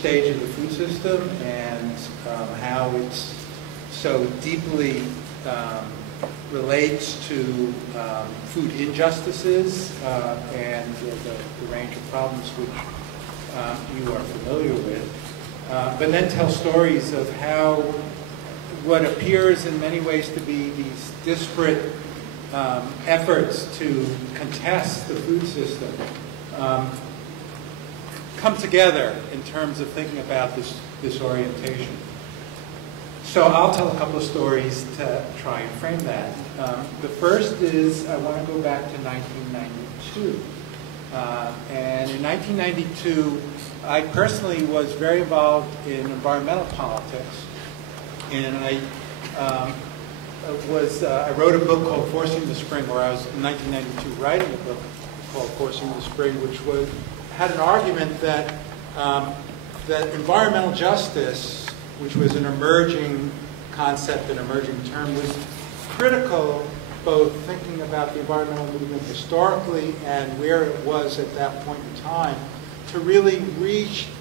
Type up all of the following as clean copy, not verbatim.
stage of the food system and how it's so deeply relates to food injustices and the range of problems which you are familiar with. But then tell stories of how what appears in many ways to be these disparate efforts to contest the food system come together in terms of thinking about this orientation. So I'll tell a couple of stories to try and frame that. The first is I want to go back to 1992. And in 1992, I personally was very involved in environmental politics. And I wrote a book called Forcing the Spring, where I was in 1992 writing a book called Forcing the Spring, which had an argument that that environmental justice, which was an emerging concept, an emerging term, was critical, both thinking about the environmental movement historically and where it was at that point in time, to really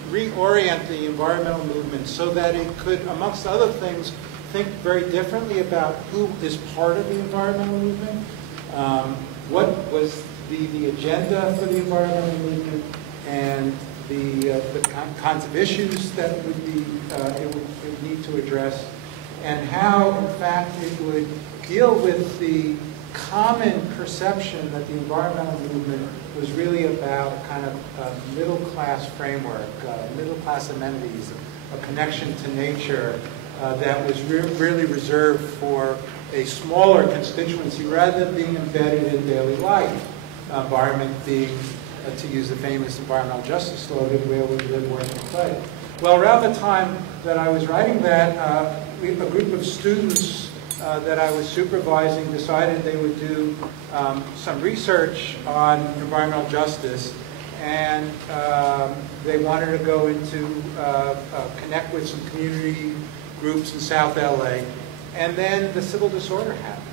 reorient the environmental movement so that it could, amongst other things, think very differently about who is part of the environmental movement, what was the agenda for the environmental movement, and the kinds of issues that it would need to address, and how, in fact, it would deal with the common perception that the environmental movement was really about a kind of middle-class framework, middle-class amenities, a connection to nature that was really reserved for a smaller constituency rather than being embedded in daily life. Environment being, to use the famous environmental justice slogan, where we live, work, and play. Well, around the time that I was writing that, a group of students that I was supervising decided they would do some research on environmental justice, and they wanted to go into connect with some community groups in South LA. And then the civil disorder happened.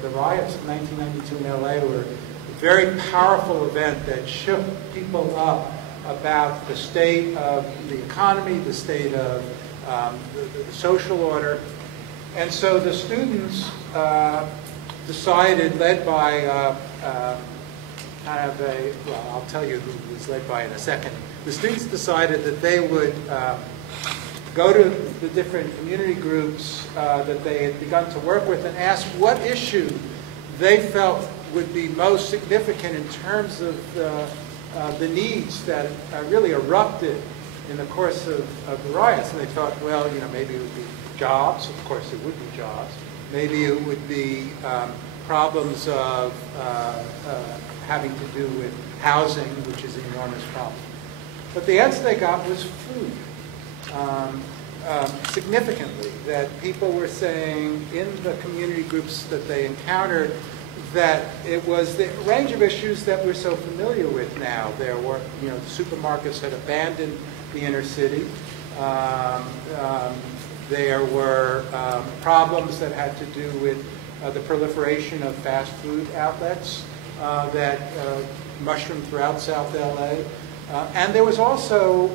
The riots of 1992 in LA were a very powerful event that shook people up about the state of the economy, the state of the social order. And so the students decided, led by kind of a, well, I'll tell you who was led by in a second. The students decided that they would go to the different community groups that they had begun to work with and ask what issue they felt would be most significant in terms of the needs that really erupted in the course of the riots. And they thought, well, you know, maybe it would be jobs. Of course, it would be jobs. Maybe it would be problems of having to do with housing, which is an enormous problem. But the answer they got was food. Significantly, that people were saying in the community groups that they encountered that it was the range of issues that we're so familiar with now. There were, you know, the supermarkets had abandoned the inner city. There were problems that had to do with the proliferation of fast food outlets that mushroomed throughout South LA. And there was also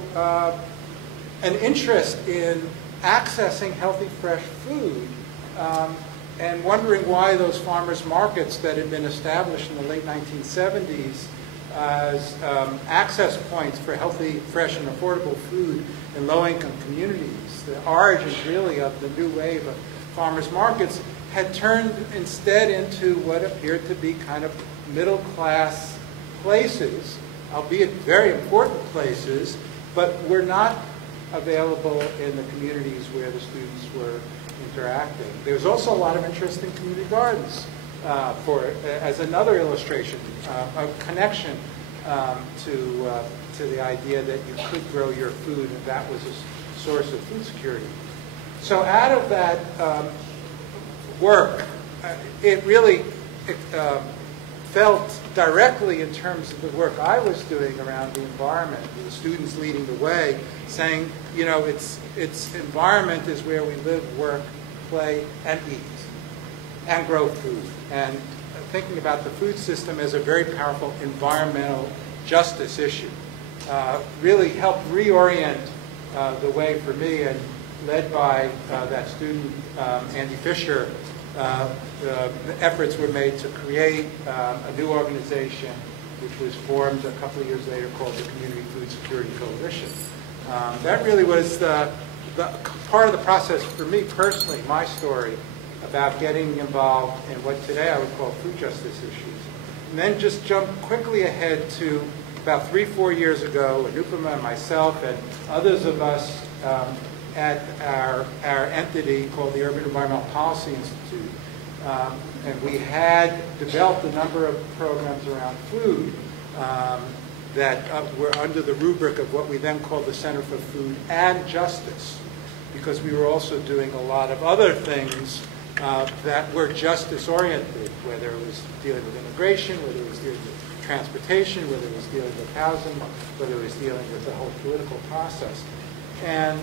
an interest in accessing healthy, fresh food and wondering why those farmers' markets that had been established in the late 1970s as access points for healthy, fresh, and affordable food in low-income communities, the origins really of the new wave of farmers' markets, had turned instead into what appeared to be kind of middle-class places, albeit very important places, but were not available in the communities where the students were interacting. There was also a lot of interest in community gardens as another illustration, a connection to the idea that you could grow your food and that was a source of food security. So out of that work, it really felt directly in terms of the work I was doing around the environment, the students leading the way, saying, you know, it's environment is where we live, work, play, and eat, and grow food. And thinking about the food system as a very powerful environmental justice issue really helped reorient the way for me, and led by that student, Andy Fisher, the efforts were made to create a new organization which was formed a couple of years later called the Community Food Security Coalition. That really was the part of the process for me personally, my story, about getting involved in what today I would call food justice issues. And then just jump quickly ahead to about 3-4 years ago, Anupama and myself and others of us at our entity called the Urban Environmental Policy Institute. And we had developed a number of programs around food that were under the rubric of what we then called the Center for Food and Justice, because we were also doing a lot of other things that were justice-oriented, whether it was dealing with immigration, whether it was dealing with transportation, whether it was dealing with housing, whether it was dealing with the whole political process. And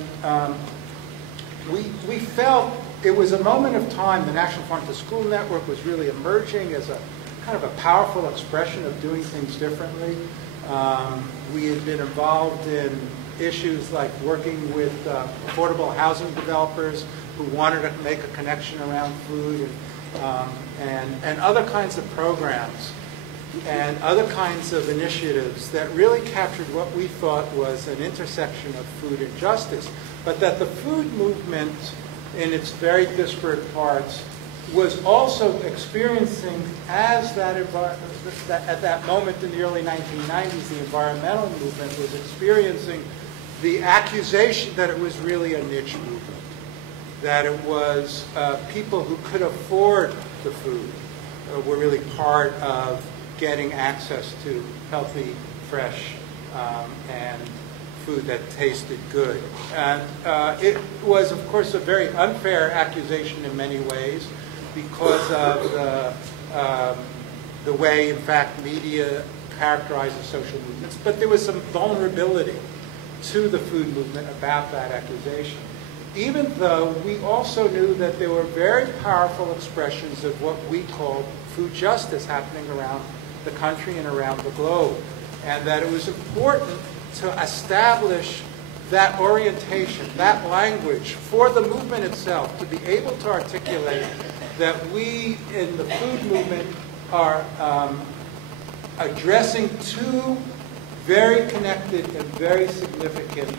we felt it was a moment of time. The National Farm to School Network was really emerging as a kind of a powerful expression of doing things differently. We had been involved in issues like working with affordable housing developers who wanted to make a connection around food, and other kinds of programs and other kinds of initiatives that really captured what we thought was an intersection of food and justice, but that the food movement in its very disparate parts was also experiencing, as at that moment in the early 1990s, the environmental movement was experiencing the accusation that it was really a niche movement, that it was people who could afford the food were really part of getting access to healthy, fresh, and food that tasted good. And it was, of course, a very unfair accusation in many ways because of the way, in fact, media characterizes social movements. But there was some vulnerability to the food movement about that accusation, even though we also knew that there were very powerful expressions of what we call food justice happening around the country and around the globe, and that it was important to establish that orientation, that language for the movement itself, to be able to articulate that we in the food movement are addressing two very connected and very significant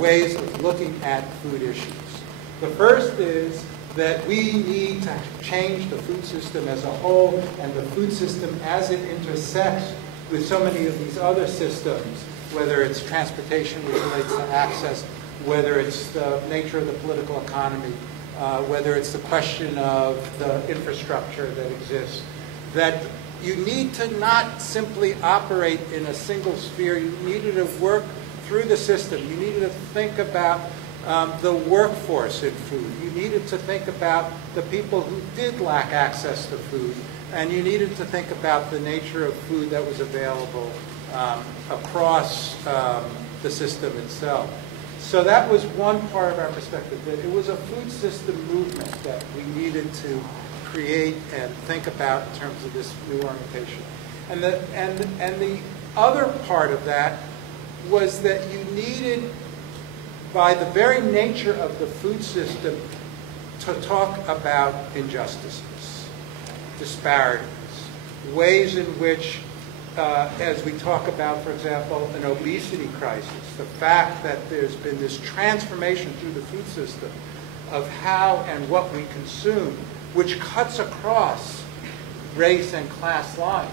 ways of looking at food issues. The first is that we need to change the food system as a whole, and the food system as it intersects with so many of these other systems, whether it's transportation which relates to access, whether it's the nature of the political economy, whether it's the question of the infrastructure that exists, that you need to not simply operate in a single sphere. You needed to work through the system. You needed to think about the workforce in food. You needed to think about the people who did lack access to food. And you needed to think about the nature of food that was available across the system itself. So that was one part of our perspective, that it was a food system movement that we needed to create and think about in terms of this new orientation. And the other part of that was that you needed, by the very nature of the food system, to talk about injustices, disparities, ways in which, as we talk about, for example, an obesity crisis, the fact that there's been this transformation through the food system of how and what we consume, which cuts across race and class lines.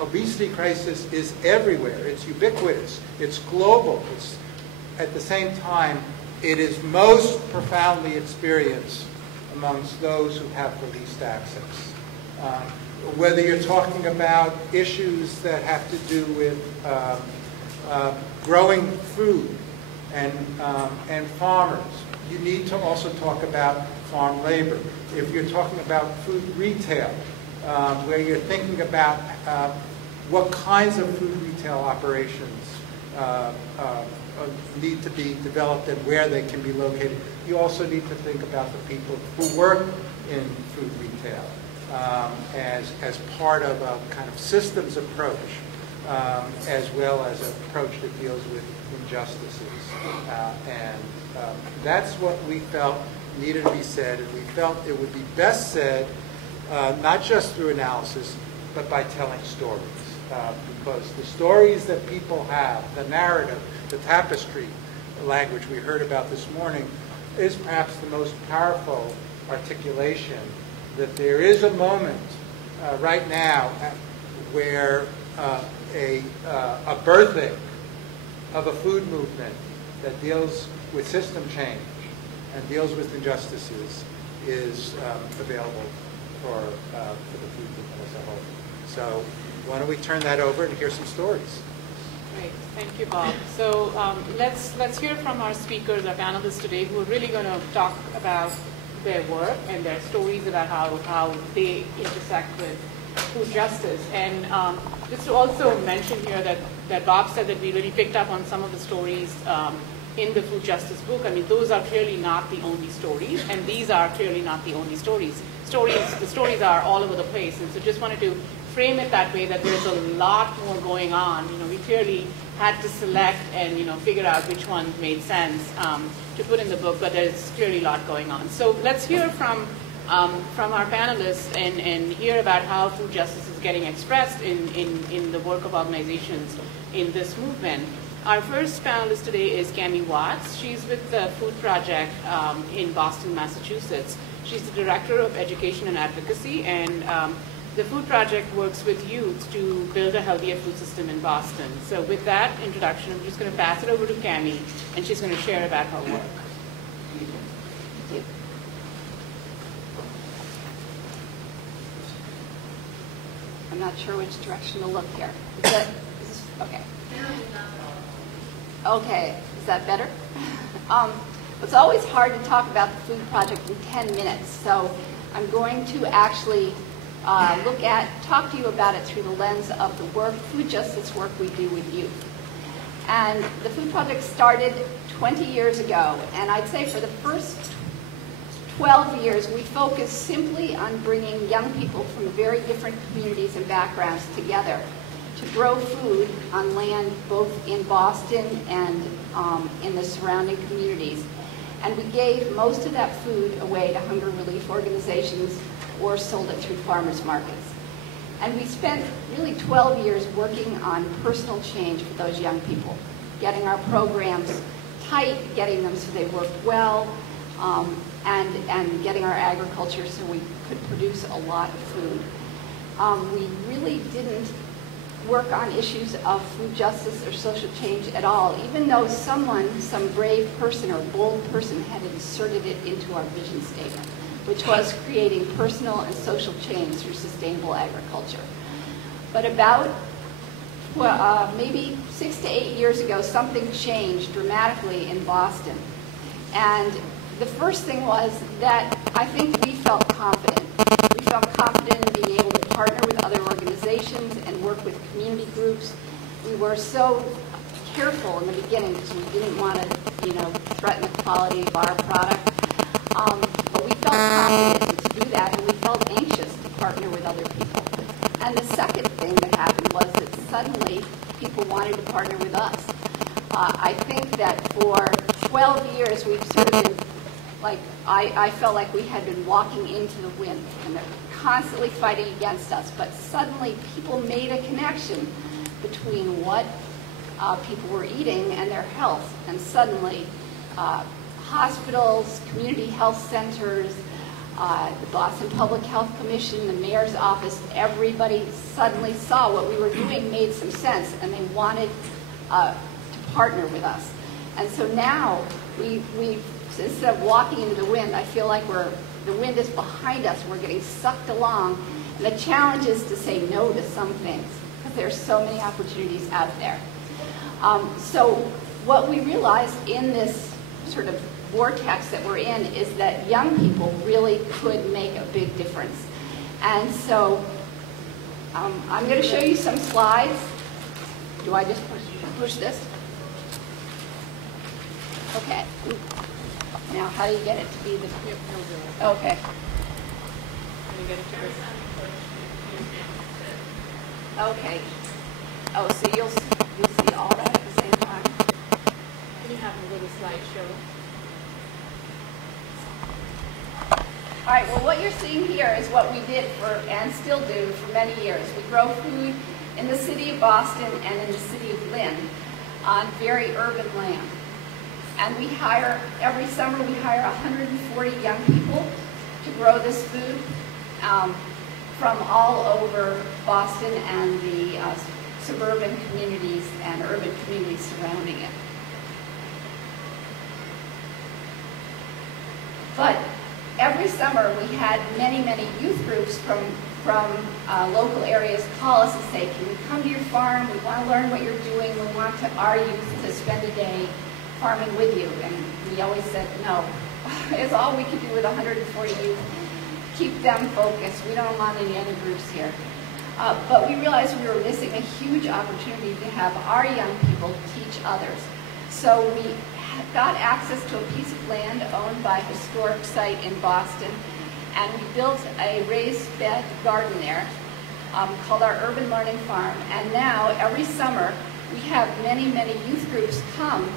Obesity crisis is everywhere. It's ubiquitous. It's global. It's, at the same time, it is most profoundly experienced amongst those who have the least access. Whether you're talking about issues that have to do with growing food and farmers, you need to also talk about farm labor. If you're talking about food retail, where you're thinking about what kinds of food retail operations need to be developed and where they can be located, you also need to think about the people who work in food retail as part of a kind of systems approach, as well as an approach that deals with injustices That's what we felt needed to be said, and we felt it would be best said not just through analysis, but by telling stories. Because the stories that people have, the narrative, the tapestry language we heard about this morning, is perhaps the most powerful articulation that there is a moment right now where a birthing of a food movement that deals with system change and deals with injustices is available for the food movement as a whole. So why don't we turn that over and hear some stories? Great, thank you, Bob. So let's hear from our speakers, our panelists today, who are really going to talk about their work and their stories about how they intersect with food justice. And just to also mention here that Bob said that we really picked up on some of the stories in the food justice book. I mean, those are clearly not the only stories, and these are clearly not the only stories. The stories are all over the place, and so just wanted to frame it that way, that there's a lot more going on. You know, we clearly had to select and figure out which ones made sense to put in the book, but there's clearly a lot going on. So let's hear from our panelists and hear about how food justice is getting expressed in the work of organizations in this movement. Our first panelist today is Cami Watts. She's with the Food Project in Boston, Massachusetts. She's the Director of Education and Advocacy, and the Food Project works with youth to build a healthier food system in Boston. So with that introduction, I'm just going to pass it over to Cami, and she's going to share about her work. Thank you. I'm not sure which direction to look here. Is this, okay. Okay, is that better? It's always hard to talk about the Food Project in 10 minutes, so I'm going to actually talk to you about it through the lens of the food justice work we do with youth. And the Food Project started 20 years ago, and I'd say for the first 12 years, we focused simply on bringing young people from very different communities and backgrounds together to grow food on land both in Boston and in the surrounding communities. And we gave most of that food away to hunger relief organizations or sold it through farmers markets. And we spent really 12 years working on personal change for those young people, getting our programs tight, getting them so they worked well, and getting our agriculture so we could produce a lot of food. We really didn't work on issues of food justice or social change at all, even though some brave person or bold person had inserted it into our vision statement, which was creating personal and social change through sustainable agriculture. But about maybe 6 to 8 years ago, something changed dramatically in Boston. And the first thing was that I think we felt confident. We felt confident in being able to partner with other organizations and work with community groups. We were so careful in the beginning because we didn't want to, threaten the quality of our product. But we felt confident to do that, and we felt anxious to partner with other people. And the second thing that happened was that suddenly people wanted to partner with us. I think that for 12 years we've sort of been I felt like we had been walking into the wind, and they're constantly fighting against us. But suddenly people made a connection between what people were eating and their health. And suddenly hospitals, community health centers, the Boston Public Health Commission, the mayor's office, everybody suddenly saw what we were doing made some sense, and they wanted to partner with us. And so now we've instead of walking into the wind, I feel like the wind is behind us. We're getting sucked along. And the challenge is to say no to some things, because there's so many opportunities out there. So what we realized in this sort of vortex that we're in is that young people really could make a big difference. And so I'm going to show you some slides. Do I just push this? Okay. Now, how do you get it to be the... Yep, no, okay. Can you get it to this? Okay. Oh, so you'll see all that at the same time? Can you have a little slideshow? All right, well, what you're seeing here is what we did and still do for many years. We grow food in the city of Boston and in the city of Lynn on very urban land. And we hire, every summer we hire 140 young people to grow this food from all over Boston and the suburban communities and urban communities surrounding it. But every summer we had many, many youth groups from local areas call us and say, can we come to your farm? We want to learn what you're doing. We want our youth to spend a day farming with you. And we always said, no. It's all we could do with 140 youth. Keep them focused. We don't want any other groups here. But we realized we were missing a huge opportunity to have our young people teach others. So we got access to a piece of land owned by a historic site in Boston, and we built a raised bed garden there called our Urban Learning Farm. And now, every summer, we have many, many youth groups come,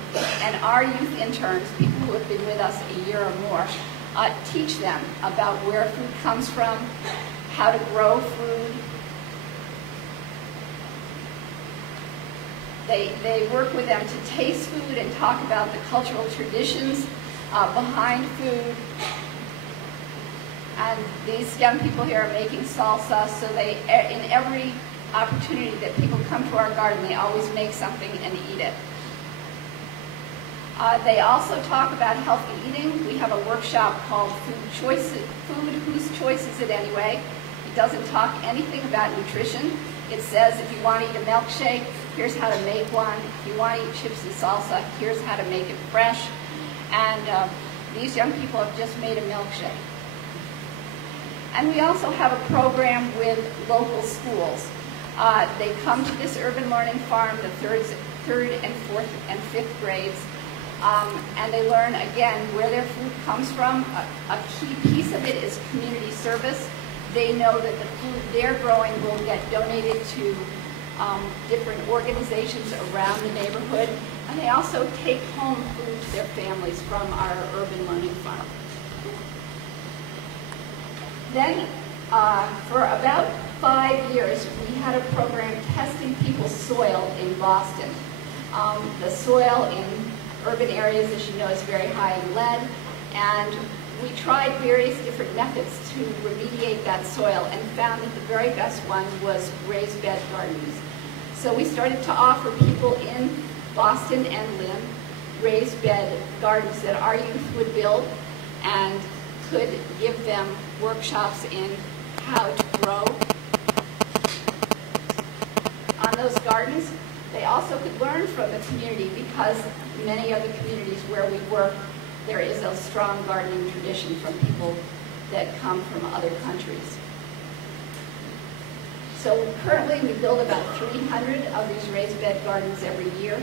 and our youth interns, people who have been with us a year or more, teach them about where food comes from, how to grow food. They work with them to taste food and talk about the cultural traditions behind food. And these young people here are making salsa, so in every opportunity that people come to our garden, they always make something and eat it. They also talk about healthy eating. We have a workshop called Food, Whose Choice Is It Anyway? It doesn't talk anything about nutrition. It says if you want to eat a milkshake, here's how to make one. If you want to eat chips and salsa, here's how to make it fresh. And these young people have just made a milkshake. And we also have a program with local schools. They come to this urban learning farm, the third and fourth and fifth grades, and they learn, again, where their food comes from. A key piece of it is community service. They know that the food they're growing will get donated to different organizations around the neighborhood, and they also take home food to their families from our urban learning farm. Then, for about 5 years, we had a program testing people's soil in Boston. The soil in urban areas, as you know, is very high in lead, and we tried various different methods to remediate that soil and found that the very best one was raised bed gardens. So we started to offer people in Boston and Lynn raised bed gardens that our youth would build and could give them workshops in how to grow on those gardens. They also could learn from the community because many of the communities where we work, there is a strong gardening tradition from people that come from other countries. So currently we build about 300 of these raised bed gardens every year.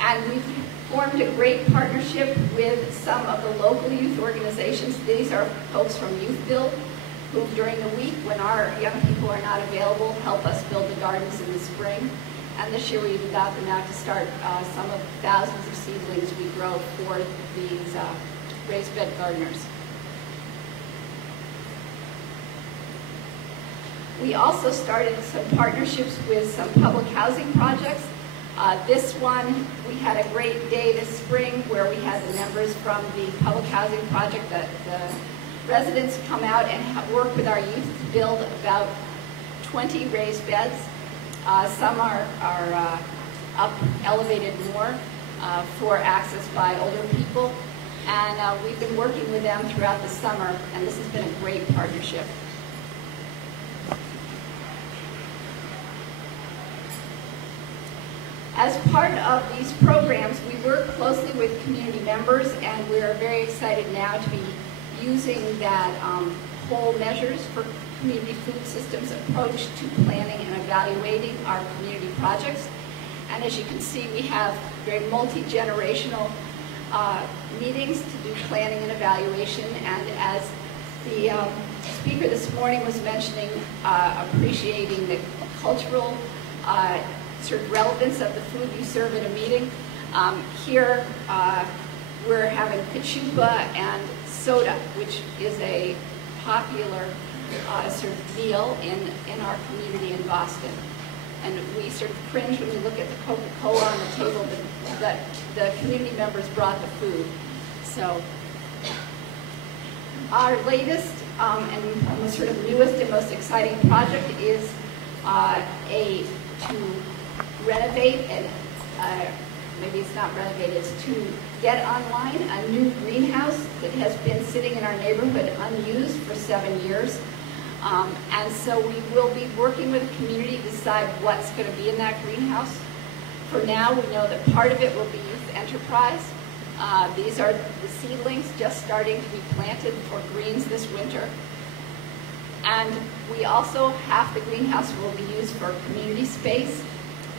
And we've formed a great partnership with some of the local youth organizations. These are folks from Youth Build who during the week when our young people are not available help us build the gardens in the spring. And this year we even got them out to start some of the thousands of seedlings we grow for these raised bed gardeners. We also started some partnerships with some public housing projects. This one, we had a great day this spring where we had the members from the public housing project, the residents come out and work with our youth to build about 20 raised beds. Some are up elevated more for access by older people. And we've been working with them throughout the summer, and this has been a great partnership. As part of these programs, we work closely with community members, and we're very excited now to be using that whole measures for community food systems approach to planning and evaluating our community projects. And as you can see, we have very multi-generational meetings to do planning and evaluation. And as the speaker this morning was mentioning, appreciating the cultural sort of relevance of the food you serve at a meeting. Here we're having kachupa and soda, which is a popular sort of meal in our community in Boston. And we sort of cringe when we look at the Coca-Cola on the table that the community members brought the food. So our latest and the sort of newest and most exciting project is to renovate and maybe it's not renovate, it's to get online a new greenhouse that has been sitting in our neighborhood unused for 7 years. And so we will be working with the community to decide what's going to be in that greenhouse. For now, we know that part of it will be youth enterprise. These are the seedlings just starting to be planted for greens this winter. And we also, half the greenhouse will be used for community space.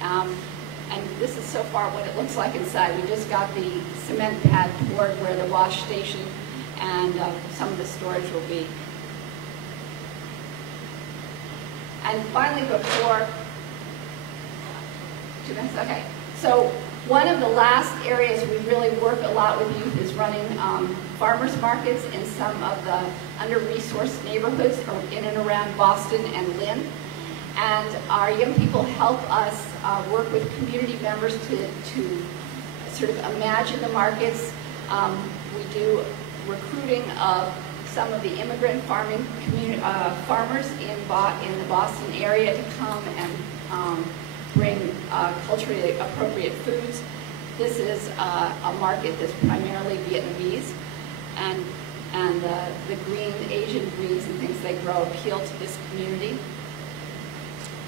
And this is so far what it looks like inside. We just got the cement pad poured where the wash station and some of the storage will be. And finally, before 2 minutes, okay. So one of the last areas we really work a lot with youth is running farmers markets in some of the under-resourced neighborhoods in and around Boston and Lynn. And our young people help us work with community members to sort of imagine the markets. We do recruiting of some of the immigrant farming farmers in the Boston area to come and bring culturally appropriate foods. This is a market that's primarily Vietnamese, and the green, Asian greens and things they grow appeal to this community.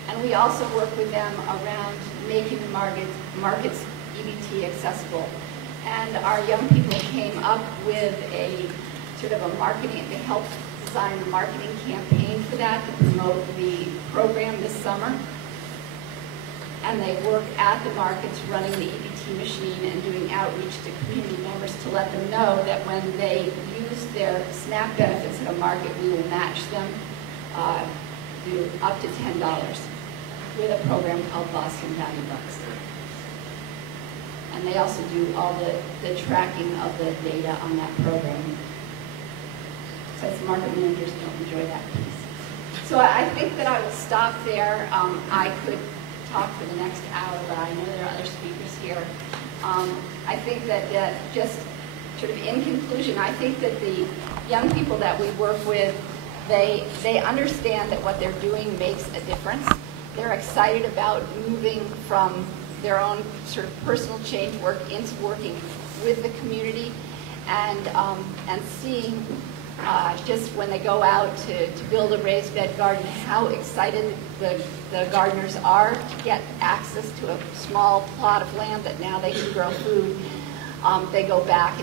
And we also work with them around making the markets EBT accessible. And our young people came up with a sort of a marketing, they helped design a marketing campaign for that to promote the program this summer. And they work at the markets running the EBT machine and doing outreach to community members to let them know that when they use their SNAP benefits at a market, we will match them to up to $10 with a program called Boston Value Bucks. And they also do all the tracking of the data on that program. Since market managers don't enjoy that piece. So I think that I will stop there. I could talk for the next hour, but I know there are other speakers here. I think that just sort of in conclusion, I think that the young people that we work with, they understand that what they're doing makes a difference. They're excited about moving from their own sort of personal change work into working with the community and seeing just when they go out to build a raised bed garden, how excited the gardeners are to get access to a small plot of land that now they can grow food. They go back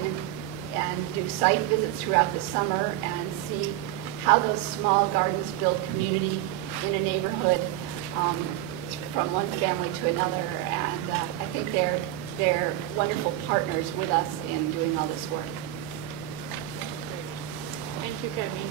and do site visits throughout the summer and see how those small gardens build community in a neighborhood from one family to another. And I think they're wonderful partners with us in doing all this work. Thank you, Kemi.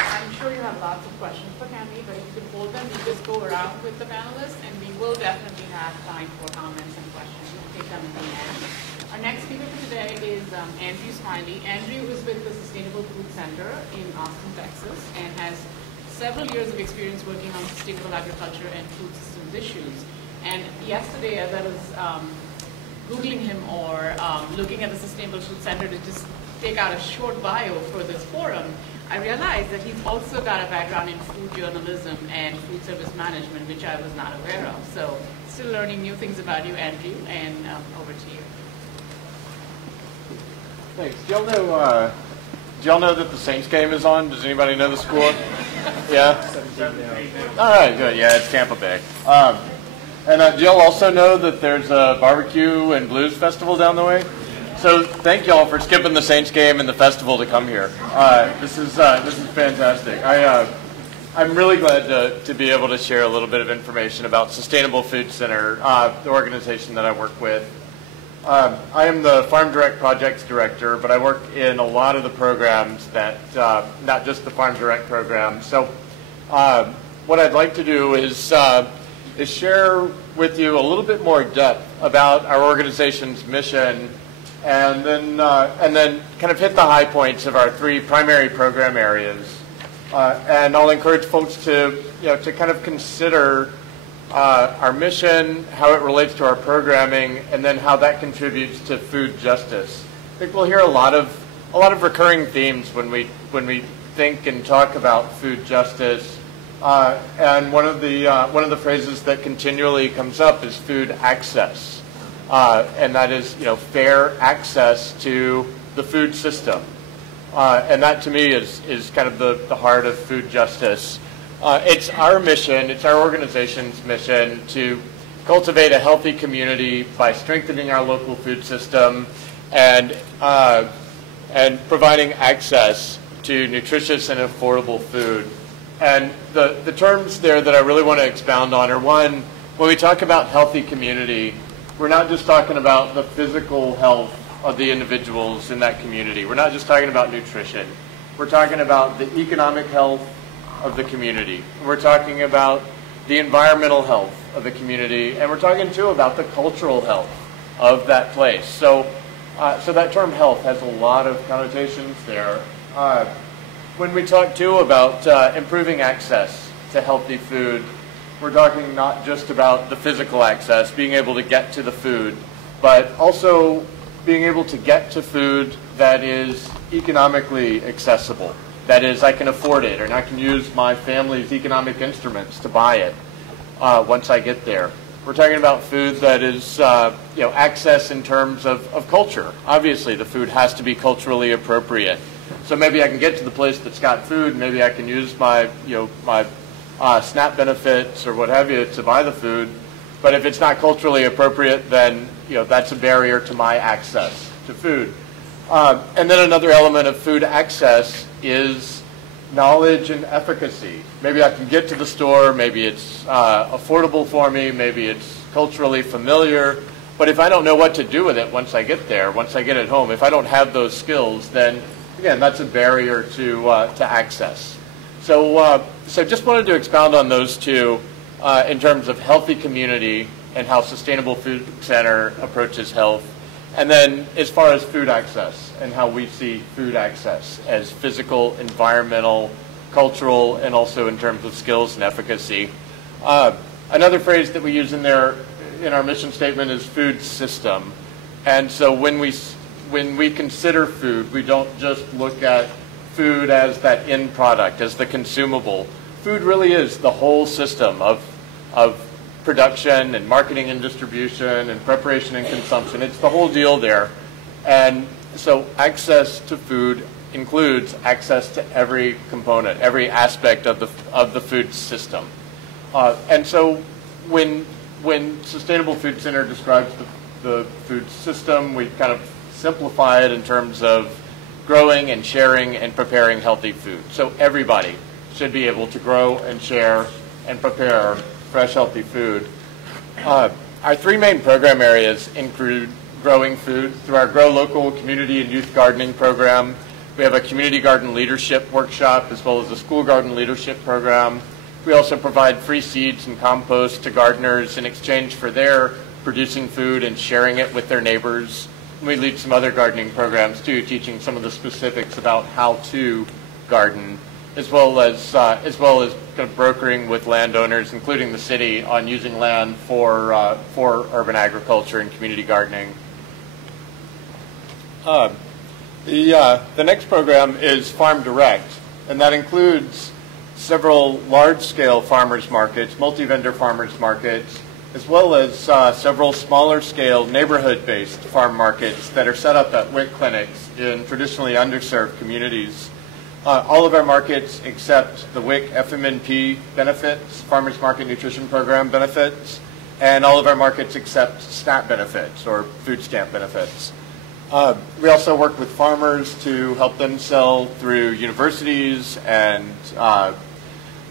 I'm sure you have lots of questions for Kemi, but if you could hold them, we'll just go around with the panelists, and we will definitely have time for comments and questions. We'll take them at the end. Our next speaker for today is Andrew Smiley. Andrew is with the Sustainable Food Center in Austin, Texas, and has several years of experience working on sustainable agriculture and food systems issues. And yesterday, as I was Googling him or looking at the Sustainable Food Center to just take out a short bio for this forum, I realized that he's also got a background in food journalism and food service management, which I was not aware of. So still learning new things about you, Andrew, and over to you. Thanks. Do y'all know that the Saints game is on? Does anybody know the score? Yeah? All right, good. Yeah, it's Tampa Bay. And do y'all also know that there's a barbecue and blues festival down the way? So thank y'all for skipping the Saints game and the festival to come here. This is fantastic. I'm really glad to be able to share a little bit of information about Sustainable Food Center, the organization that I work with. I am the Farm Direct Projects Director, but I work in a lot of the programs that, not just the Farm Direct program. So what I'd like to do is is share with you a little bit more depth about our organization's mission, and then kind of hit the high points of our 3 primary program areas. And I'll encourage folks to kind of consider our mission, how it relates to our programming, and then how that contributes to food justice. I think we'll hear a lot of recurring themes when we think and talk about food justice. And one of the phrases that continually comes up is food access, and that is fair access to the food system. And that to me is kind of the heart of food justice. It's our mission, it's our organization's mission to cultivate a healthy community by strengthening our local food system and providing access to nutritious and affordable food. And the terms there that I really want to expound on are, one, when we talk about healthy community, we're not just talking about the physical health of the individuals in that community. We're not just talking about nutrition. We're talking about the economic health of the community. We're talking about the environmental health of the community, and we're talking too about the cultural health of that place. So that term health has a lot of connotations there. When we talk too about improving access to healthy food, we're talking not just about the physical access, being able to get to the food, but also being able to get to food that is economically accessible. That is, I can afford it, and I can use my family's economic instruments to buy it once I get there. We're talking about food that is, access in terms of culture. Obviously, the food has to be culturally appropriate. So maybe I can get to the place that's got food. Maybe I can use my SNAP benefits or what have you to buy the food. But if it's not culturally appropriate, then that's a barrier to my access to food. And then another element of food access is knowledge and efficacy. Maybe I can get to the store, maybe it's affordable for me, maybe it's culturally familiar, but if I don't know what to do with it once I get there, once I get it home, if I don't have those skills, then again, that's a barrier to access. So just wanted to expound on those two in terms of healthy community and how Sustainable Food Center approaches health. And then as far as food access and how we see food access as physical, environmental, cultural, and also in terms of skills and efficacy. Another phrase that we use in there in our mission statement is food system. And so when we consider food, we don't just look at food as that end product, as the consumable. Food really is the whole system of production and marketing and distribution and preparation and consumption. It's the whole deal there. And so access to food includes access to every component, every aspect of the food system. And so when Sustainable Food Center describes the food system, we kind of simplify it in terms of growing and sharing and preparing healthy food. So everybody should be able to grow and share and prepare fresh, healthy food. Our 3 main program areas include growing food through our Grow Local Community and Youth Gardening program. We have a community garden leadership workshop as well as a school garden leadership program. We also provide free seeds and compost to gardeners in exchange for their producing food and sharing it with their neighbors. We lead some other gardening programs too, teaching some of the specifics about how to garden, as well as kind of brokering with landowners, including the city, on using land for urban agriculture and community gardening. The next program is Farm Direct, and that includes several large-scale farmers markets, multi-vendor farmers markets, as well as several smaller-scale neighborhood-based farm markets that are set up at WIC clinics in traditionally underserved communities. All of our markets except the WIC FMNP benefits, Farmers Market Nutrition Program benefits, and all of our markets accept SNAP benefits or food stamp benefits. We also work with farmers to help them sell through universities and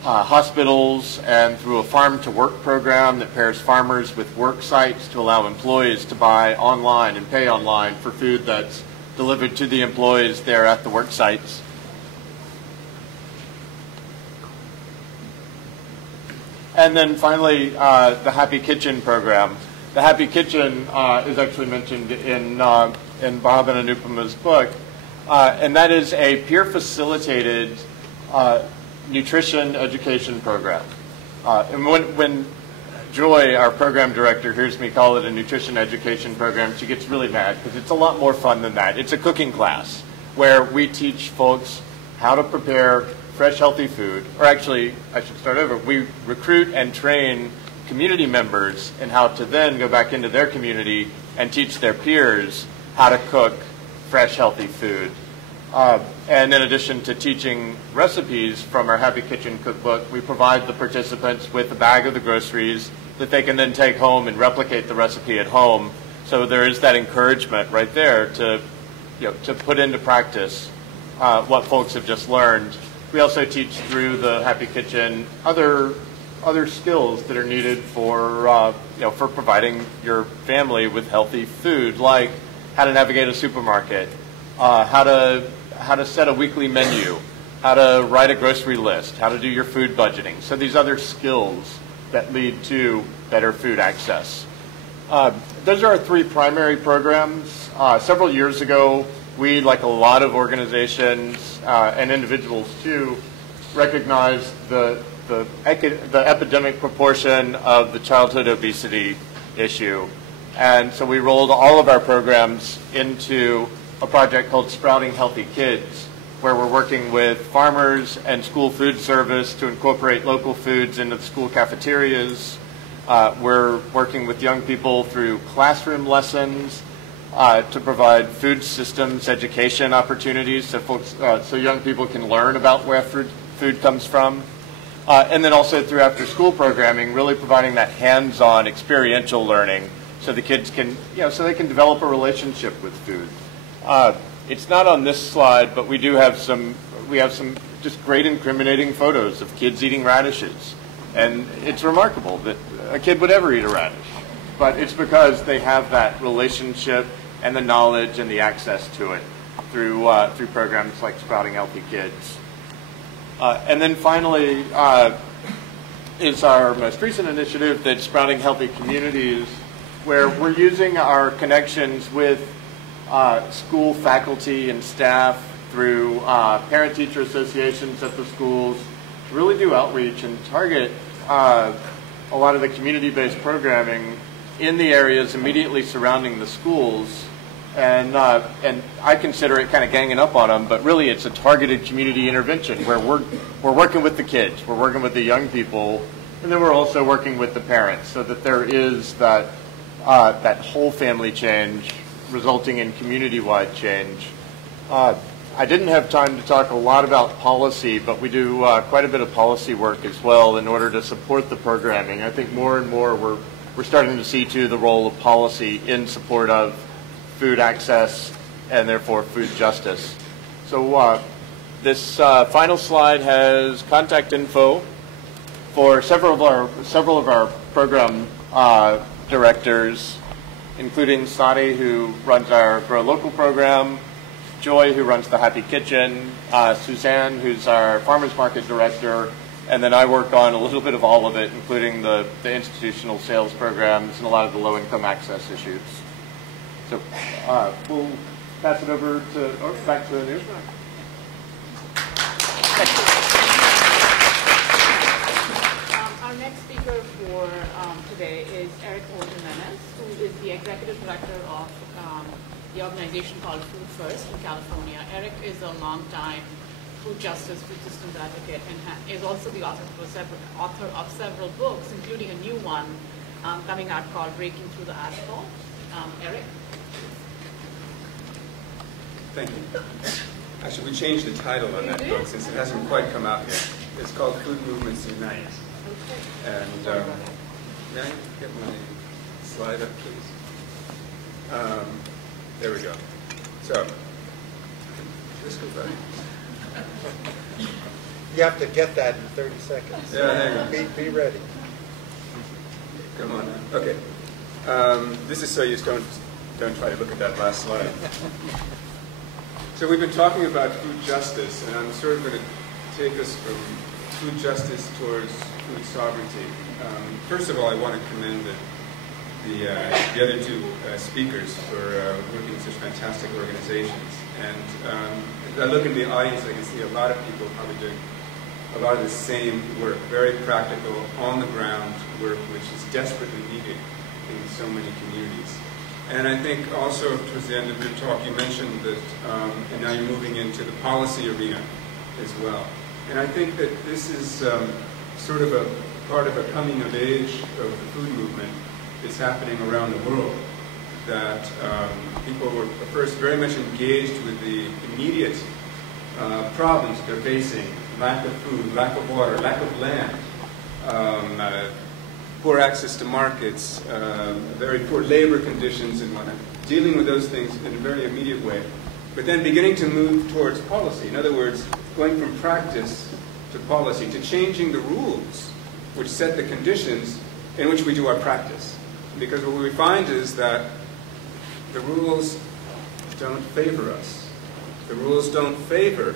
hospitals and through a farm-to-work program that pairs farmers with work sites to allow employees to buy online and pay online for food that's delivered to the employees there at the work sites. And then finally, the Happy Kitchen program. The Happy Kitchen is actually mentioned in Bob and Anupama's book, and that is a peer-facilitated nutrition education program. And when Joy, our program director, hears me call it a nutrition education program, she gets really mad because it's a lot more fun than that. It's a cooking class where we teach folks how to prepare fresh, healthy food. Or actually, I should start over. We recruit and train community members in how to then go back into their community and teach their peers how to cook fresh, healthy food. And in addition to teaching recipes from our Happy Kitchen cookbook, we provide the participants with a bag of the groceries that they can then take home and replicate the recipe at home. So there is that encouragement right there to, to put into practice what folks have just learned. We also teach through the Happy Kitchen other skills that are needed for for providing your family with healthy food, like how to navigate a supermarket, how to set a weekly menu, how to write a grocery list, how to do your food budgeting. So these other skills that lead to better food access. Those are our three primary programs. Several years ago, we, like a lot of organizations and individuals too, recognized the epidemic proportion of the childhood obesity issue. And so we rolled all of our programs into a project called Sprouting Healthy Kids, where we're working with farmers and school food service to incorporate local foods into the school cafeterias. We're working with young people through classroom lessons to provide food systems education opportunities so young people can learn about where food comes from. And then also through after-school programming, really providing that hands-on experiential learning so the kids can, so they can develop a relationship with food. It's not on this slide, but we have some just great incriminating photos of kids eating radishes. And it's remarkable that a kid would ever eat a radish. But it's because they have that relationship and the knowledge and the access to it through programs like Sprouting Healthy Kids. And then finally is our most recent initiative, that's Sprouting Healthy Communities, where we're using our connections with school faculty and staff through parent-teacher associations at the schools to really do outreach and target a lot of the community-based programming in the areas immediately surrounding the schools. And I consider it kind of ganging up on them, but really it's a targeted community intervention where we're working with the kids, we're working with the young people, and then we're also working with the parents so that there is that whole family change resulting in community-wide change. I didn't have time to talk a lot about policy, but we do quite a bit of policy work as well in order to support the programming. I think more and more we're starting to see too the role of policy in support of food access and therefore food justice. So this final slide has contact info for several of our program directors, including Sadi, who runs our Grow Local program, Joy, who runs the Happy Kitchen, Suzanne, who's our Farmers Market director, and then I work on a little bit of all of it, including the institutional sales programs and a lot of the low-income access issues. So we'll pass it over back to Anu. Our next speaker for today is Eric Jimenez, who is the executive director of the organization called Food First in California. Eric is a longtime food justice, food systems advocate, and is also the author of several books, including a new one coming out called Breaking Through the Asphalt. Eric? Thank you. Actually, we changed the title on that book since it hasn't quite come out yet. It's called Food Movements Unite. Okay. And may I get my slide up, please? There we go. So, this goes back. You have to get that in 30 seconds. Yeah, hang on. Be ready. Come on now. Okay. This is so you just don't try to look at that last slide. So we've been talking about food justice, and I'm sort of going to take us from food justice towards food sovereignty. First of all, I want to commend the other two speakers for working with such fantastic organizations. And as I look in the audience, I can see a lot of people probably doing a lot of the same work, very practical, on-the-ground work, which is desperately needed in so many communities. And I think also towards the end of your talk, you mentioned that, and now you're moving into the policy arena as well. And I think that this is sort of a part of a coming of age of the food movement that's happening around the world. That people were first very much engaged with the immediate problems they're facing: lack of food, lack of water, lack of land, poor access to markets, very poor labor conditions and whatnot, dealing with those things in a very immediate way. But then beginning to move towards policy. In other words, going from practice to policy, to changing the rules which set the conditions in which we do our practice. Because what we find is that the rules don't favor us. The rules don't favor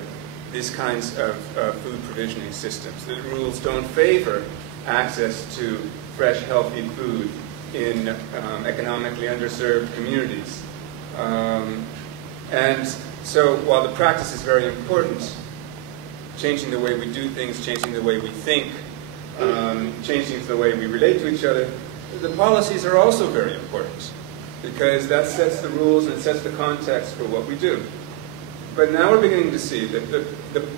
these kinds of food provisioning systems. The rules don't favor access to fresh, healthy food in economically underserved communities. And so while the practice is very important, changing the way we do things, changing the way we think, changing the way we relate to each other, the policies are also very important, because that sets the rules and sets the context for what we do. But now we're beginning to see that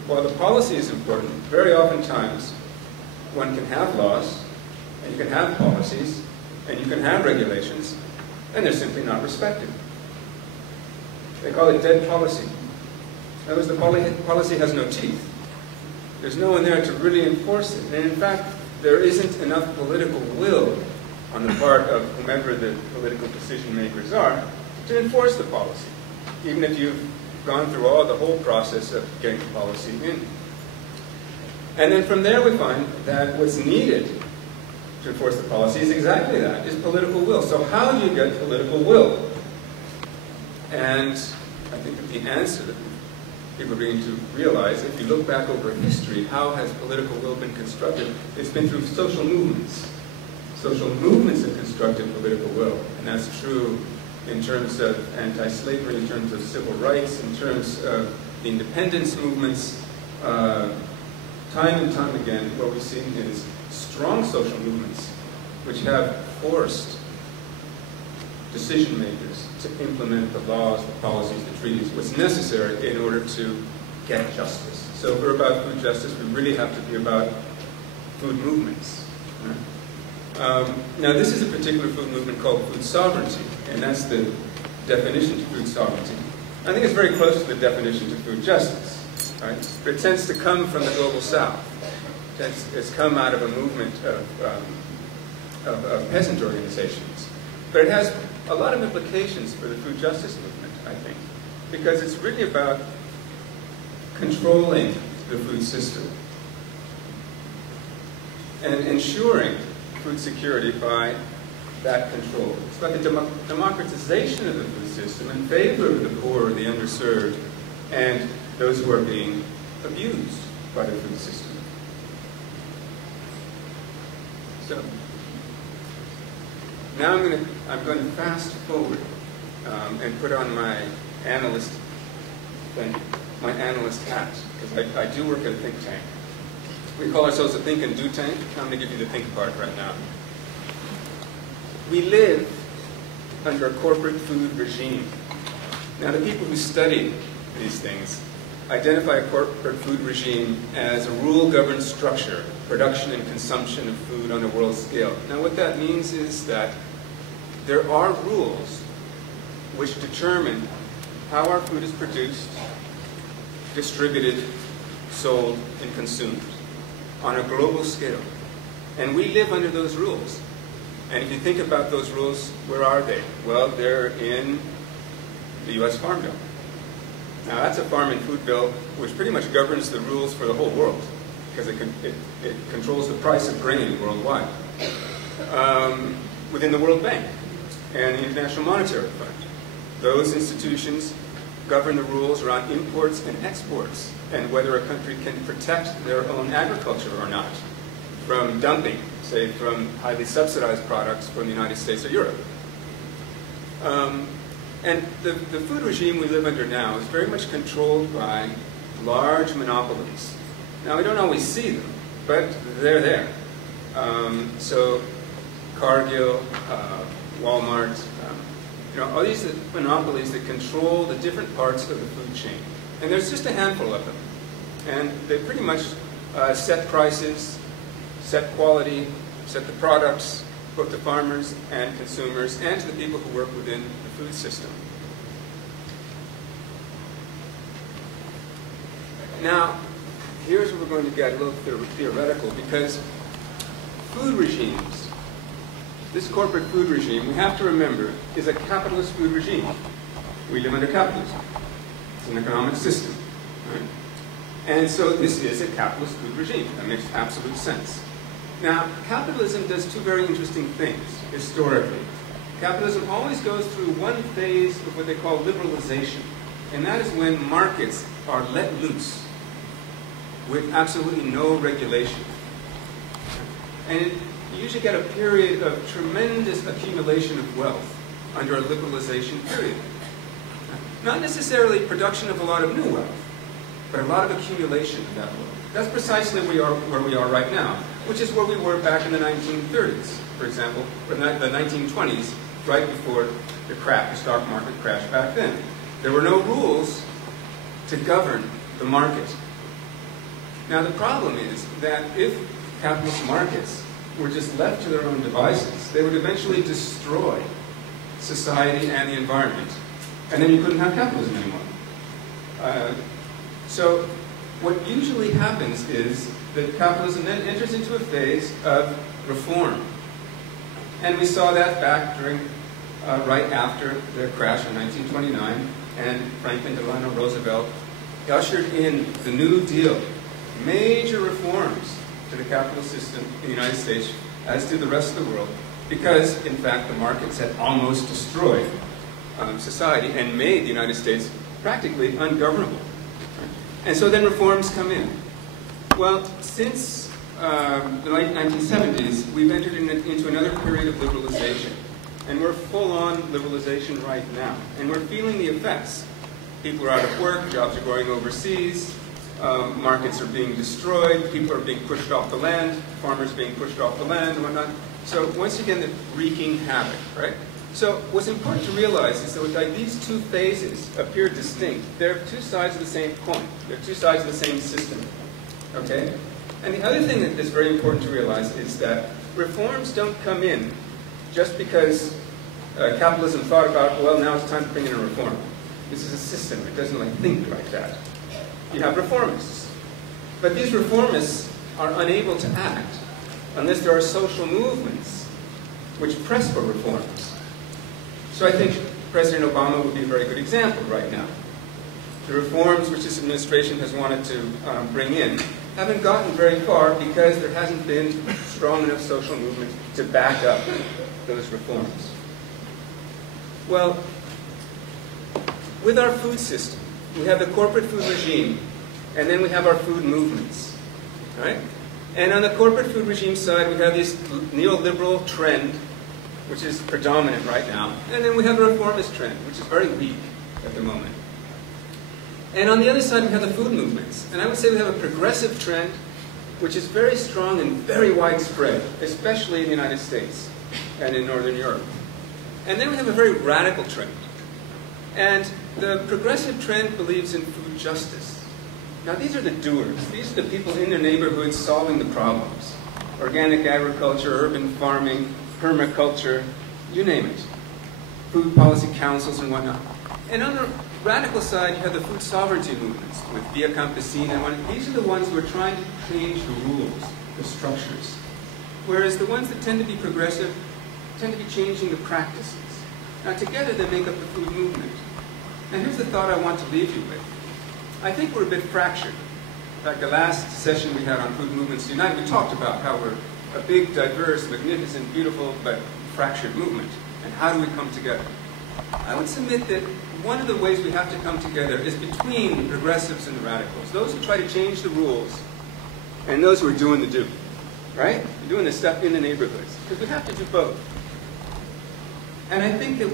while the policy is important, very oftentimes one can have laws, and you can have policies, and you can have regulations, and they're simply not respected. They call it dead policy. In other words, the policy has no teeth. There's no one there to really enforce it. And in fact, there isn't enough political will on the part of whomever the political decision makers are to enforce the policy, even if you've gone through the whole process of getting the policy in. And then from there we find that what's needed to enforce the policy is exactly that, is political will. So how do you get political will? And I think that the answer that people are beginning to realize, if you look back over history, how has political will been constructed? It's been through social movements. Social movements have constructed political will, and that's true in terms of anti-slavery, in terms of civil rights, in terms of the independence movements. Time and time again, what we've seen is strong social movements which have forced decision makers to implement the laws, the policies, the treaties, what's necessary in order to get justice. So if we're about food justice, we really have to be about food movements. Right? Now this is a particular food movement called food sovereignty, and that's the definition to food sovereignty. I think it's very close to the definition to food justice. Right? But it tends to come from the global south. It's come out of a movement of peasant organizations. But it has a lot of implications for the food justice movement, I think, because it's really about controlling the food system and ensuring food security by that control. It's about the democratization of the food system in favor of the poor, the underserved, and those who are being abused by the food system. So now I'm going to fast forward and put on my analyst hat, because I do work at a think tank. We call ourselves a think and do tank. I'm going to give you the think part right now. We live under a corporate food regime. Now, the people who study these things identify a corporate food regime as a rule-governed structure, production and consumption of food on a world scale. Now, what that means is that there are rules which determine how our food is produced, distributed, sold, and consumed on a global scale. And we live under those rules. And if you think about those rules, where are they? Well, they're in the U.S. Farm Bill. Now, that's a farm and food bill which pretty much governs the rules for the whole world, because it controls the price of grain worldwide. Within the World Bank and the International Monetary Fund, those institutions govern the rules around imports and exports, and whether a country can protect their own agriculture or not from dumping, say, from highly subsidized products from the United States or Europe. And the food regime we live under now is very much controlled by large monopolies. Now, we don't always see them, but they're there. So Cargill, Walmart, all these monopolies that control the different parts of the food chain. And there's just a handful of them. And they pretty much set prices, set quality, set the products, both to farmers and consumers, and to the people who work within the food system. Now, here's where we're going to get a little theoretical, because food regimes, this corporate food regime, we have to remember, is a capitalist food regime. We live under capitalism. It's an economic system. Right? And so this is a capitalist food regime. That makes absolute sense. Now, capitalism does two very interesting things, historically. Capitalism always goes through one phase of what they call liberalization, and that is when markets are let loose with absolutely no regulation. And you usually get a period of tremendous accumulation of wealth under a liberalization period. Not necessarily production of a lot of new wealth, but a lot of accumulation of that wealth. That's precisely where we are right now, which is where we were back in the 1930s, for example, or the 1920s, right before the stock market crashed back then. There were no rules to govern the market. Now, the problem is that if capitalist markets were just left to their own devices, they would eventually destroy society and the environment. And then you couldn't have capitalism anymore. So what usually happens is that capitalism then enters into a phase of reform. And we saw that back during, right after the crash in 1929, and Franklin Delano Roosevelt ushered in the New Deal, major reforms to the capitalist system in the United States, as did the rest of the world, because, in fact, the markets had almost destroyed society and made the United States practically ungovernable. And so then reforms come in. Well, since the late 1970s, we've entered into another period of liberalization. And we're full-on liberalization right now. And we're feeling the effects. People are out of work, jobs are going overseas, markets are being destroyed, people are being pushed off the land, farmers being pushed off the land, and whatnot. So once again, the wreaking havoc, right? So what's important to realize is that like, these two phases appear distinct. They're two sides of the same coin. They're two sides of the same system. Okay? And the other thing that is very important to realize is that reforms don't come in just because capitalism thought about, well, now it's time to bring in a reform. This is a system. It doesn't like think like that. You have reformists. But these reformists are unable to act unless there are social movements which press for reforms. So I think President Obama would be a very good example right now. The reforms which this administration has wanted to bring in haven't gotten very far because there hasn't been strong enough social movement to back up those reforms. Well, with our food system, we have the corporate food regime, and then we have our food movements, right? And on the corporate food regime side, we have this neoliberal trend, which is predominant right now. And then we have a reformist trend, which is very weak at the moment. And on the other side, we have the food movements. And I would say we have a progressive trend, which is very strong and very widespread, especially in the United States and in Northern Europe. And then we have a very radical trend. And the progressive trend believes in food justice. Now, these are the doers. These are the people in their neighborhoods solving the problems. Organic agriculture, urban farming, permaculture, you name it. Food policy councils and whatnot. And on the radical side, you have the food sovereignty movements with Via Campesina and whatnot. These are the ones who are trying to change the rules, the structures. Whereas the ones that tend to be progressive tend to be changing the practices. Now, together they make up the food movement. And here's the thought I want to leave you with. I think we're a bit fractured. In fact, the last session we had on Food Movements Unite, we talked about how we're a big, diverse, magnificent, beautiful, but fractured movement. And how do we come together? I would submit that one of the ways we have to come together is between the progressives and the radicals. Those who try to change the rules and those who are doing the do. right? You're doing this stuff in the neighborhoods, because we have to do both. And I think that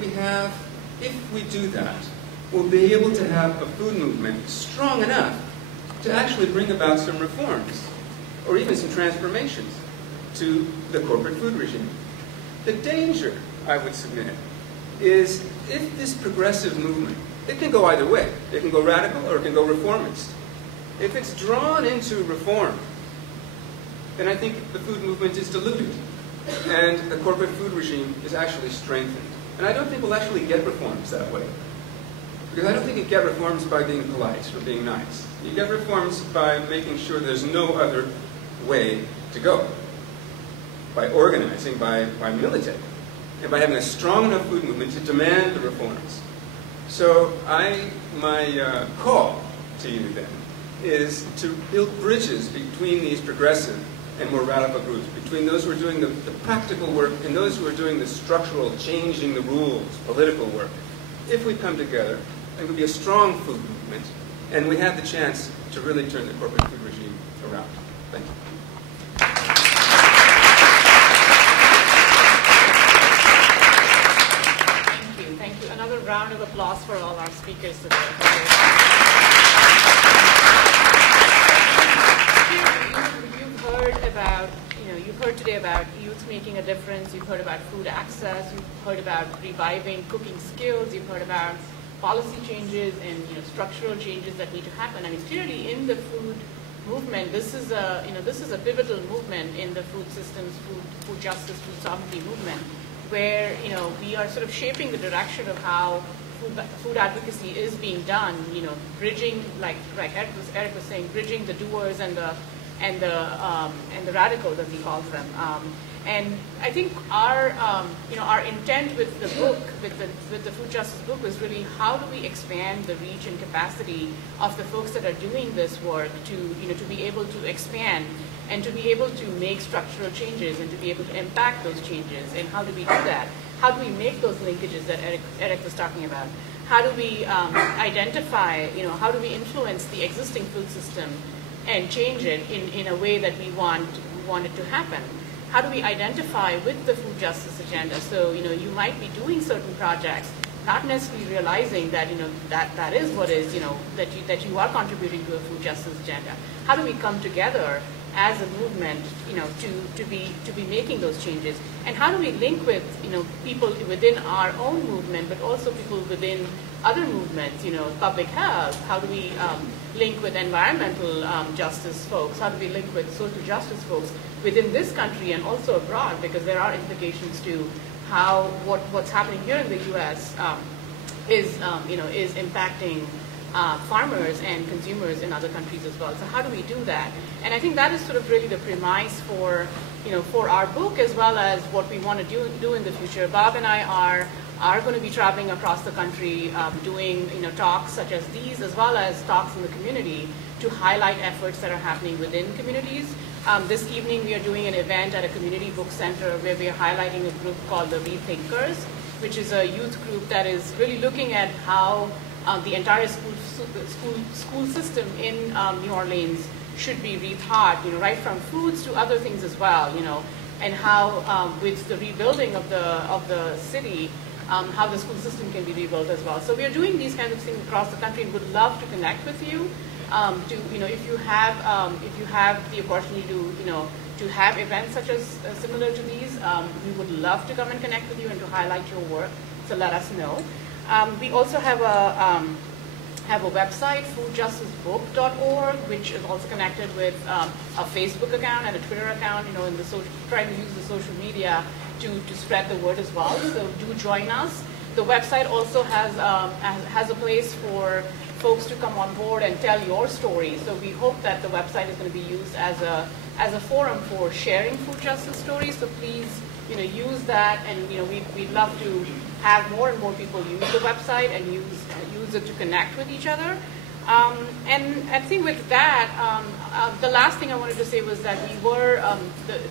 if we do that, we'll be able to have a food movement strong enough to actually bring about some reforms, or even some transformations to the corporate food regime. The danger, I would submit, is if this progressive movement, it can go either way. It can go radical or it can go reformist. If it's drawn into reform, then I think the food movement is diluted, and the corporate food regime is actually strengthened. And I don't think we'll actually get reforms that way. Because I don't think you get reforms by being polite or being nice. You get reforms by making sure there's no other way to go. By organizing, by militating, and by having a strong enough food movement to demand the reforms. So my call to you then is to build bridges between these progressive and more radical groups, between those who are doing the practical work and those who are doing the structural, changing the rules, political work. If we come together, it will be a strong food movement, and we have the chance to really turn the corporate food regime around. Thank you. Thank you. Another round of applause for all our speakers today. You've heard today about youth making a difference. You've heard about food access. You've heard about reviving cooking skills. You've heard about policy changes and structural changes that need to happen. I mean, clearly in the food movement, this is a pivotal movement in the food systems, food justice, food sovereignty movement, where we are sort of shaping the direction of how food advocacy is being done. Bridging, like Eric was saying, bridging the doers and the radicals, as he calls them. And I think our intent with the book, with the food justice book, was really how do we expand the reach and capacity of the folks that are doing this work to be able to expand and to be able to make structural changes and to be able to impact those changes. And how do we do that? How do we make those linkages that Eric was talking about? How do we identify, how do we influence the existing food system and change it in a way that we want it to happen? How do we identify with the food justice agenda? So, you might be doing certain projects, not necessarily realizing that, that is what is, that you are contributing to a food justice agenda. How do we come together as a movement, to be making those changes? And how do we link with, people within our own movement, but also people within other movements, public health? How do we link with environmental justice folks? How do we link with social justice folks within this country and also abroad? Because there are implications to how what's happening here in the U.S. Is impacting farmers and consumers in other countries as well. So how do we do that? And I think that is sort of really the premise for our book, as well as what we want to do in the future. Bob and I are going to be traveling across the country, doing talks such as these, as well as talks in the community to highlight efforts that are happening within communities. This evening we are doing an event at a community book center where we are highlighting a group called the Rethinkers, which is a youth group that is really looking at how the entire school system in New Orleans should be rethought, right from foods to other things as well, and how with the rebuilding of the city, how the school system can be rebuilt as well. So we are doing these kinds of things across the country, and would love to connect with you. If you have the opportunity to have events such as similar to these, we would love to come and connect with you and to highlight your work. So let us know. We also have a website, foodjusticebook.org, which is also connected with a Facebook account and a Twitter account. Trying to use the social media to spread the word as well. So do join us. The website also has a place for folks to come on board and tell your story. So we hope that the website is going to be used as a forum for sharing food justice stories. So please, use that, and we'd love to have more and more people use the website and use it to connect with each other. And I think with that, the last thing I wanted to say was that we were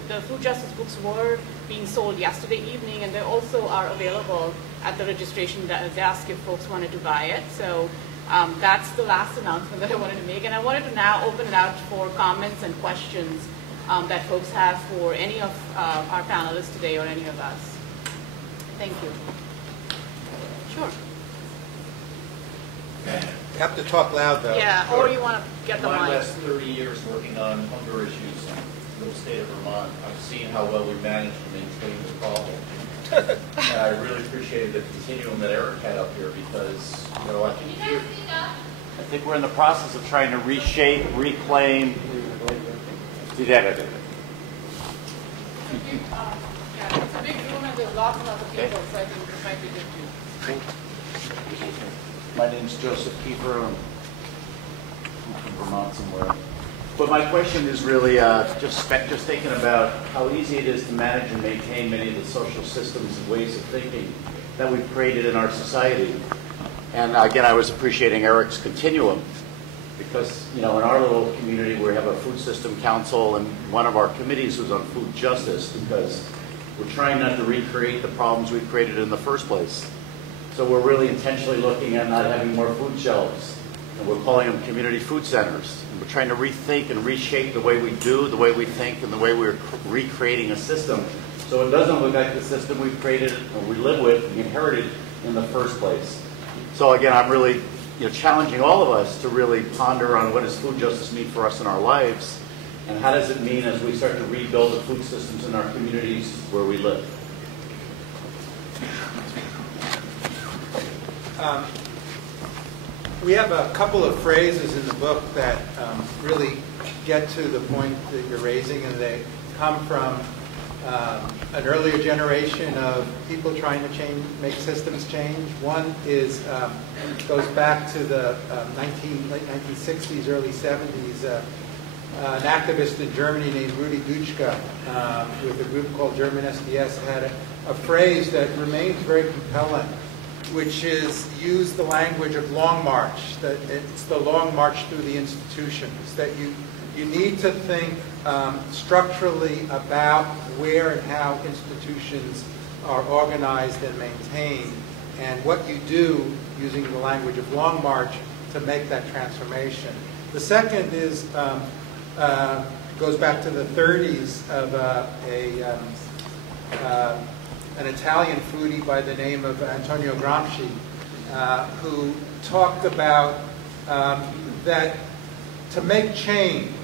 the food justice books were being sold yesterday evening, and they also are available at the registration desk if folks wanted to buy it. So that's the last announcement that I wanted to make, and I wanted to now open it out for comments and questions that folks have for any of our panelists today or any of us. Thank you. Sure. You have to talk loud, though. Yeah, or you want to get the My mic. last 30 years working on hunger issues in the state of Vermont, I've seen how well we manage to maintain the problem. And I really appreciated the continuum that Eric had up here because, you know, I think we're in the process of trying to reshape, reclaim. See that? Yeah, it's a big room and there's lots of other people, so I think it might be good too. My name's Joseph Kiefer. I'm from Vermont somewhere. But my question is really just thinking about how easy it is to manage and maintain many of the social systems and ways of thinking that we've created in our society. And again, I was appreciating Eric's continuum because, you know, in our little community we have a food system council and one of our committees was on food justice because we're trying not to recreate the problems we created in the first place. So we're really intentionally looking at not having more food shelves. And we're calling them community food centers. And we're trying to rethink and reshape the way we do, the way we think, and the way we're recreating a system so it doesn't look like the system we've created or we live with and inherited in the first place. So again, I'm really challenging all of us to really ponder on what does food justice mean for us in our lives and how does it mean as we start to rebuild the food systems in our communities where we live. We have a couple of phrases in the book that really get to the point that you're raising, and they come from an earlier generation of people trying to make systems change. One is goes back to the late 1960s, early 70s. An activist in Germany named Rudi Dutschke, with a group called German SDS, had a phrase that remains very compelling, which is use the language of long march, that it's the long march through the institutions, that you need to think structurally about where and how institutions are organized and maintained, and what you do using the language of long march to make that transformation. The second is goes back to the 30s of an Italian foodie by the name of Antonio Gramsci, who talked about that to make change,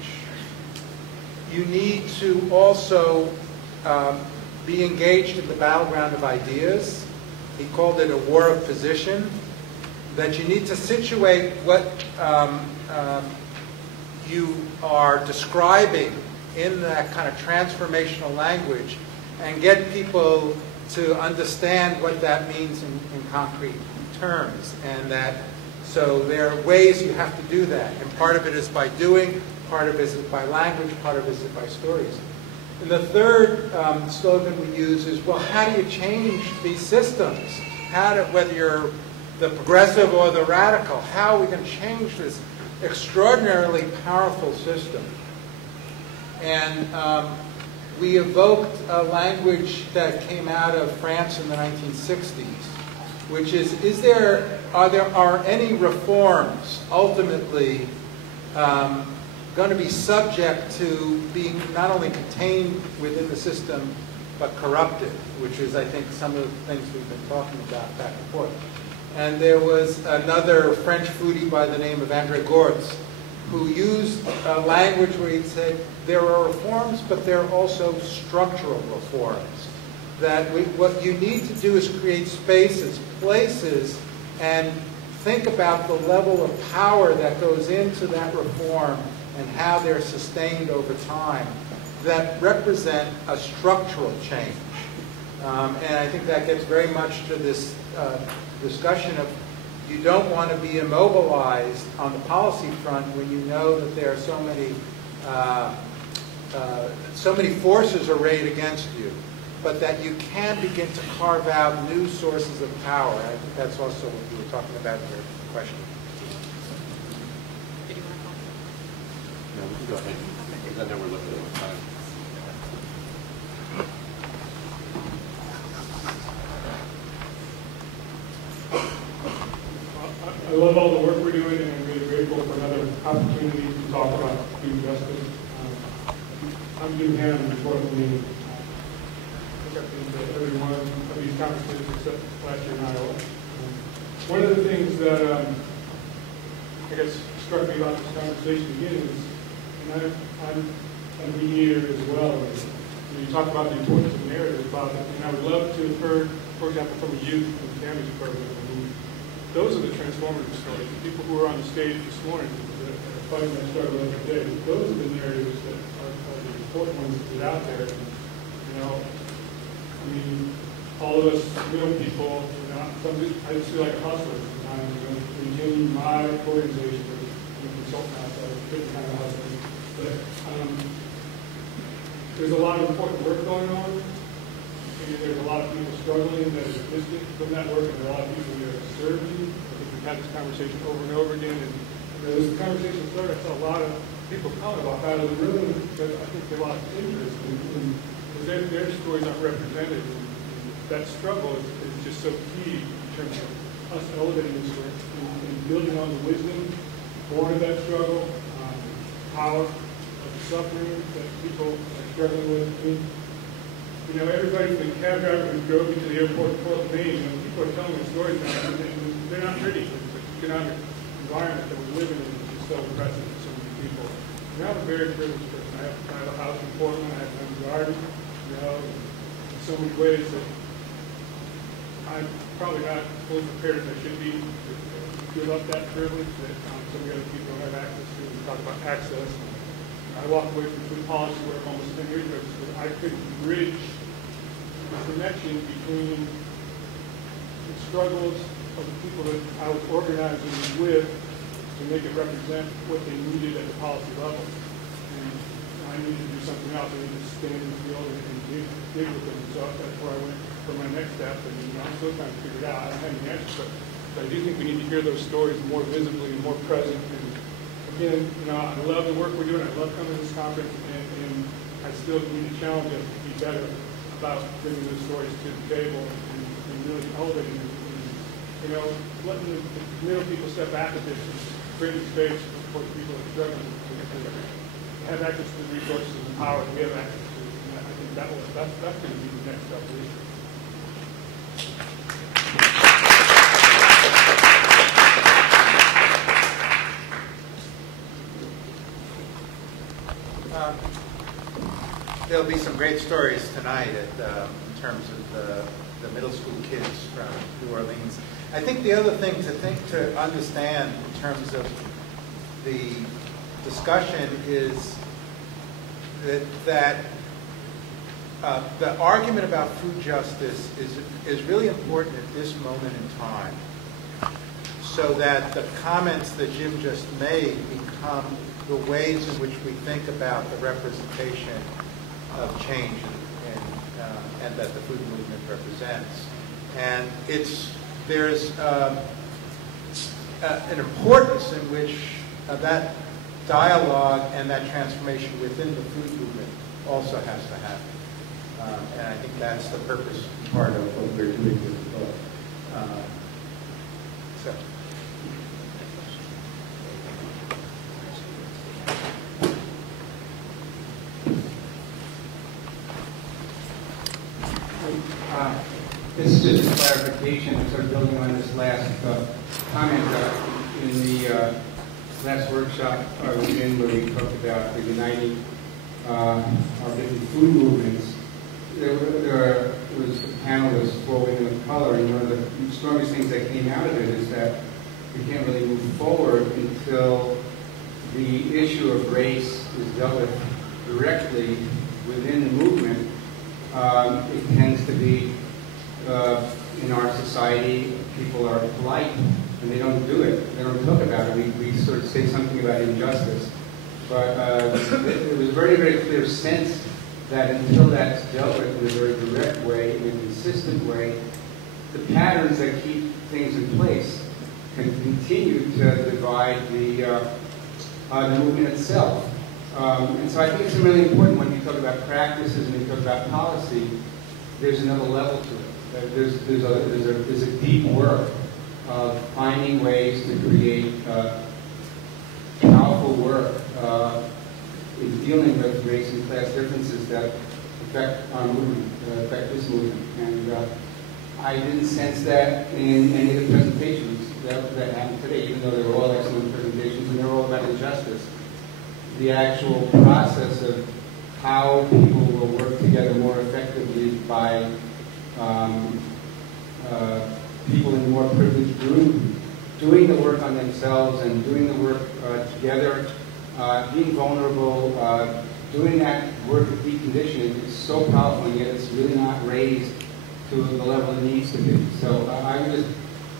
you need to also be engaged in the battleground of ideas. He called it a war of position, that you need to situate what you are describing in that kind of transformational language and get people to understand what that means in concrete terms. And that, so there are ways you have to do that. And part of it is by doing, part of it is by language, part of it is by stories. And the third slogan we use is, well, how do you change these systems? Whether you're the progressive or the radical, how are we going to change this extraordinarily powerful system? And we evoked a language that came out of France in the 1960s, which is are any reforms ultimately going to be subject to being not only contained within the system, but corrupted, which is, I think, some of the things we've been talking about back and forth. And there was another French foodie by the name of André Gortz, who used a language where he said, there are reforms, but there are also structural reforms. That what you need to do is create spaces, places, and think about the level of power that goes into that reform and how they're sustained over time that represent a structural change. And I think that gets very much to this discussion of you don't want to be immobilized on the policy front when you know that there are so many forces arrayed against you, but that you can begin to carve out new sources of power. And I think that's also what you were talking about in your question. No, we can go ahead. I know we're looking at time. I love all the work we're doing, and I'm really grateful for another opportunity to talk about food justice. I'm do handle the report meeting. I got into every one of these conferences except last year in Iowa. One of the things that I guess struck me about this conversation again is, and I'm a mediator as well. When you talk about the importance of narrative, Bob, and I would love to have heard, for example, from a youth and families program. I mean, those are the transformative stories. The people who are on the stage this morning that are fighting that struggle every day, those are the narratives that are the important ones to get out there. And, you know, I mean, all of us middle people, you know, I just feel like a hustler sometimes. You know, maintaining my organization as a consultant outside of different kind of hustling. But there's a lot of important work going on. And there's a lot of people struggling that are distant from that work, and there are a lot of people that are serving. I think we've had this conversation over and over again. And as the conversation started, I saw a lot of people come walk out of the room because I think they lost interest in their stories aren't represented. And that struggle is just so key in terms of us elevating this work and building on the wisdom born of that struggle, power of the suffering that people are struggling with. I mean, you know, everybody from the cab driver who drove me to the airport in Portland, Maine, you know, people are telling me stories now, and they're not pretty. The economic environment that we're living in is just so oppressive for so many people. And I'm a very privileged person. I have a house in Portland, I have a garden, you know, in so many ways that I'm probably not fully prepared as I should be to give up that privilege that so many other people don't have access to. We talk about access. I walked away from food policy work almost 10 years ago because I couldn't bridge the connection between the struggles of the people that I was organizing with to make it represent what they needed at the policy level. And I needed to do something else. I needed to stand in the field and dig with them. So that's where I went for my next step. And you know, I'm still trying to figure it out. I don't have any answers, but I do think we need to hear those stories more visibly and more present. And again, you know, I love the work we're doing. I love coming to this conference, and I still need to challenge us to be better about bringing those stories to the table and really elevating them. You know, letting the middle people step back a bit and creating space for the people that are struggling to have access to the resources and the power that we have access to. And I think that's going to be the next evolution. There'll be some great stories tonight in terms of the middle school kids from New Orleans. I think the other thing to understand in terms of the discussion is that the argument about food justice is really important at this moment in time, so that the comments that Jim just made become the ways in which we think about the representation of change and that the food movement represents. And there's an importance in which that dialogue and that transformation within the food movement also has to happen. And I think that's the purpose part of what we're doing with the book. This is just a clarification, sort of building on this last comment in the last workshop I was in where we talked about the uniting our different food movements. There was a panelist for Women of Color, and one of the strongest things that came out of it is that we can't really move forward until the issue of race is dealt with directly within the movement. It tends to be in our society, people are polite and they don't do it. They don't talk about it. We sort of say something about injustice. But it was a very, very clear sense that until that's dealt with in a very direct way, in a consistent way, the patterns that keep things in place can continue to divide the movement itself. And so I think it's really important when you talk about practices and you talk about policy, there's another level to it. There's a deep work of finding ways to create powerful work is dealing with race and class differences that affect our movement, affect this movement. And I didn't sense that in any of the presentations that happened today, even though they were all excellent presentations and they were all about injustice. The actual process of how people will work together more effectively by people in more privileged groups doing the work on themselves and doing the work together, being vulnerable, doing that work of deconditioning is so powerful, and yet it's really not raised to the level it needs to be. So I would just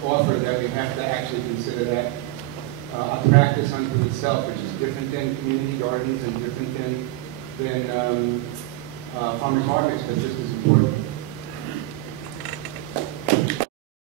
offer that we have to actually consider that a practice unto itself, which is different than community gardens and different than farmers markets, but just as important.